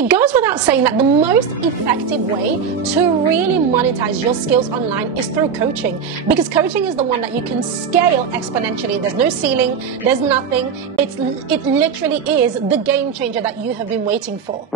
It goes without saying that the most effective way to really monetize your skills online is through coaching, because coaching is the one that you can scale exponentially. There's no ceiling, there's nothing. It literally is the game changer that you have been waiting for.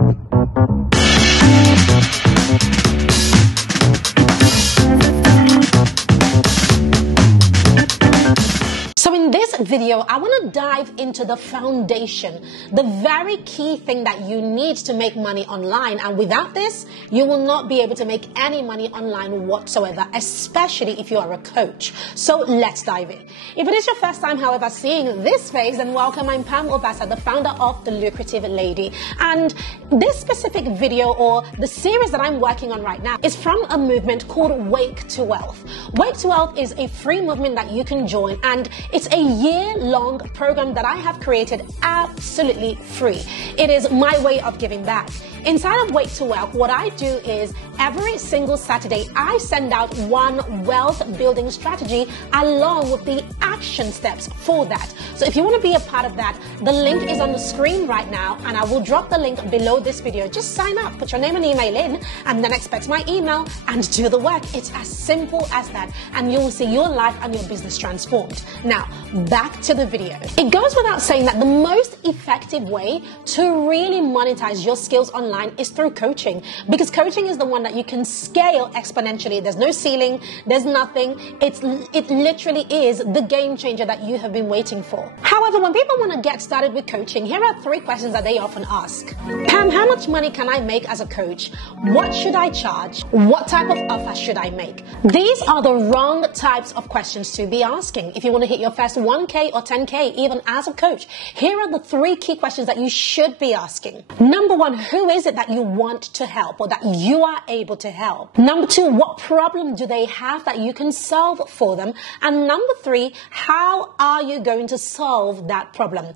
So in this video, I want to dive into the foundation, the very key thing that you need to make money online. And without this, you will not be able to make any money online whatsoever, especially if you are a coach. So let's dive in. If it is your first time, however, seeing this face, then welcome. I'm Pam Obasa, the founder of The Lucrative Lady. And this specific video, or the series that I'm working on right now, is from a movement called Wake to Wealth. Wake to Wealth is a free movement that you can join, and it's a year-long program that I have created absolutely free. It is my way of giving back. Inside of Wake to Wealth, what I do is every single Saturday, I send out one wealth building strategy along with the action steps for that. So if you want to be a part of that, the link is on the screen right now, and I will drop the link below this video. Just sign up, put your name and email in, and then expect my email and do the work. It's as simple as that, and you will see your life and your business transformed. Now, back to the video. It goes without saying that the most effective way to really monetize your skills online is through coaching, because coaching is the one that you can scale exponentially. There's no ceiling, there's nothing. It literally is the game changer that you have been waiting for. However, when people want to get started with coaching, here are 3 questions that they often ask. Pam, how much money can I make as a coach? What should I charge? What type of offer should I make? These are the wrong types of questions to be asking. If you want to hit your first 1K or 10K, even as a coach, here are the 3 key questions that you should be asking. Number 1, who is it that you want to help, or that you are able to help? Number 2, what problem do they have that you can solve for them? And number 3, how are you going to solve that problem?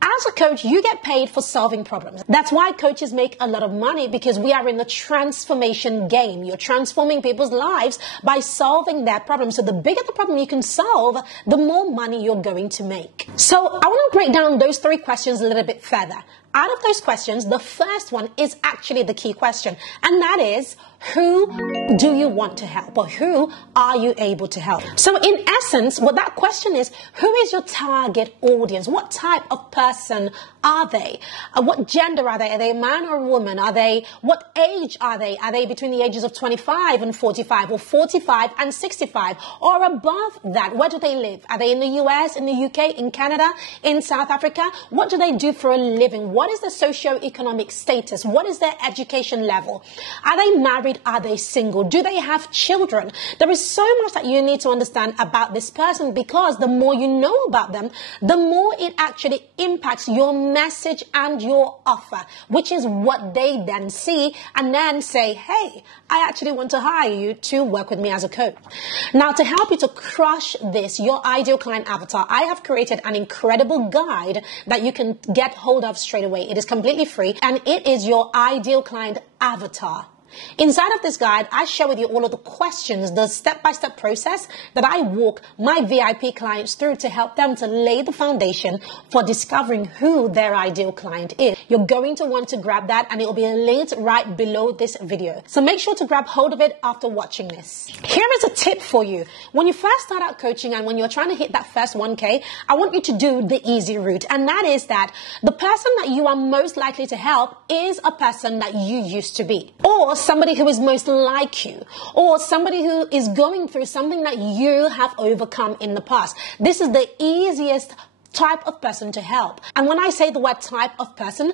As a coach, you get paid for solving problems. That's why coaches make a lot of money, because we are in the transformation game. You're transforming people's lives by solving their problems. So the bigger the problem you can solve, the more money you're going to make. So I want to break down those 3 questions a little bit further. Out of those questions, the first one is actually the key question, and that is, who do you want to help, or who are you able to help? So in essence, what that question is, who is your target audience? What type of person are they? What gender are they? Are they a man or a woman? What age are they? Are they between the ages of 25 and 45, or 45 and 65, or above that? Where do they live? Are they in the US, in the UK, in Canada, in South Africa? What do they do for a living? What is their socio-economic status? What is their education level? Are they married? Are they single? Do they have children? There is so much that you need to understand about this person, because the more you know about them, the more it actually impacts your message and your offer, which is what they then see and then say, hey, I actually want to hire you to work with me as a coach. Now, to help you to crush this, your ideal client avatar, I have created an incredible guide that you can get hold of straight away. It is completely free, and it is your ideal client avatar. Inside of this guide, I share with you all of the questions, the step-by-step process that I walk my VIP clients through to help them to lay the foundation for discovering who their ideal client is. You're going to want to grab that, and it will be linked right below this video. So make sure to grab hold of it after watching this. Here is a tip for you. When you first start out coaching and when you're trying to hit that first 1K, I want you to do the easy route. And that is that the person that you are most likely to help is a person that you used to be, or somebody who is most like you, or somebody who is going through something that you have overcome in the past. This is the easiest type of person to help. And when I say the word type of person,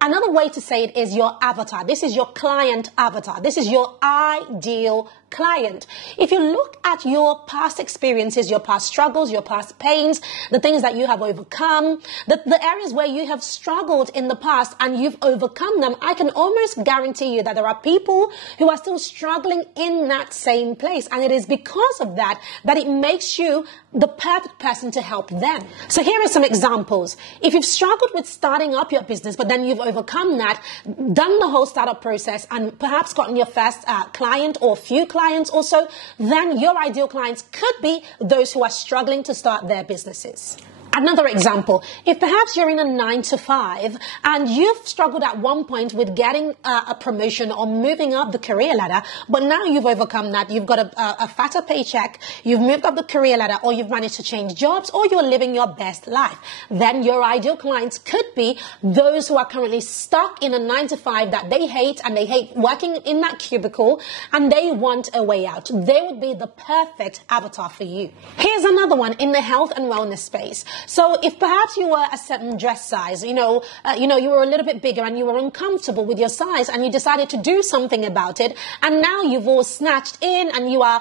another way to say it is your avatar. This is your client avatar. This is your ideal client. If you look at your past experiences, your past struggles, your past pains, the things that you have overcome, the areas where you have struggled in the past and you've overcome them, I can almost guarantee you that there are people who are still struggling in that same place. And it is because of that that it makes you the perfect person to help them. So here are some examples. If you've struggled with starting up your business, but then you've overcome that, done the whole startup process, and perhaps gotten your first client or few clients also, then your ideal clients could be those who are struggling to start their businesses. Another example, if perhaps you're in a 9 to 5 and you've struggled at one point with getting a promotion or moving up the career ladder, but now you've overcome that, you've got a fatter paycheck, you've moved up the career ladder, or you've managed to change jobs, or you're living your best life, then your ideal clients could be those who are currently stuck in a 9 to 5 that they hate, and they hate working in that cubicle, and they want a way out. They would be the perfect avatar for you. Here's another one in the health and wellness space. So if perhaps you were a certain dress size, you were a little bit bigger and you were uncomfortable with your size, and you decided to do something about it, and now you've all snatched in and you are,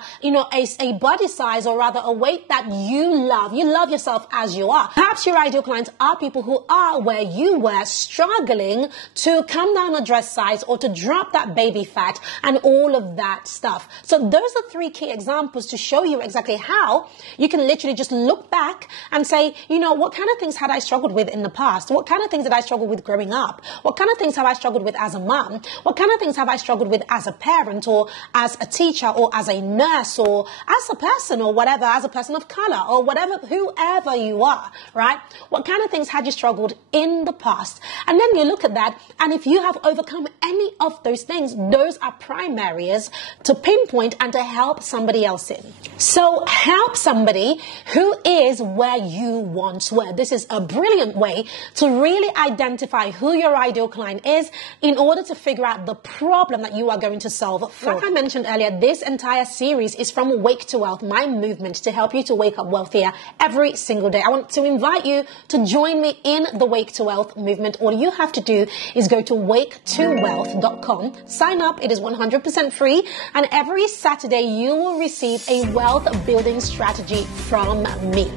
a body size, or rather a weight that you love. You love yourself as you are. Perhaps your ideal clients are people who are where you were, struggling to come down a dress size or to drop that baby fat and all of that stuff. So those are 3 key examples to show you exactly how you can literally just look back and say, what kind of things had I struggled with in the past? What kind of things did I struggle with growing up? What kind of things have I struggled with as a mom? What kind of things have I struggled with as a parent, or as a teacher, or as a nurse, or as a person, or whatever, as a person of color, or whatever, whoever you are, right? What kind of things had you struggled in the past? And then you look at that, and if you have overcome any of those things, those are prime areas to pinpoint and to help somebody else in. So help somebody who is where you once were. This is a brilliant way to really identify who your ideal client is in order to figure out the problem that you are going to solve for. Like I mentioned earlier, this entire series is from Wake to Wealth, my movement to help you to wake up wealthier every single day. I want to invite you to join me in the Wake to Wealth movement. All you have to do is go to waketowealth.com, sign up. It is 100% free, and every Saturday you will receive a wealth building strategy from me.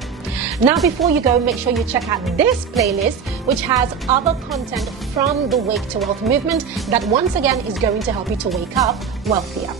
Now, before you go, make sure you check out this playlist, which has other content from the Wake to Wealth movement that once again is going to help you to wake up wealthier.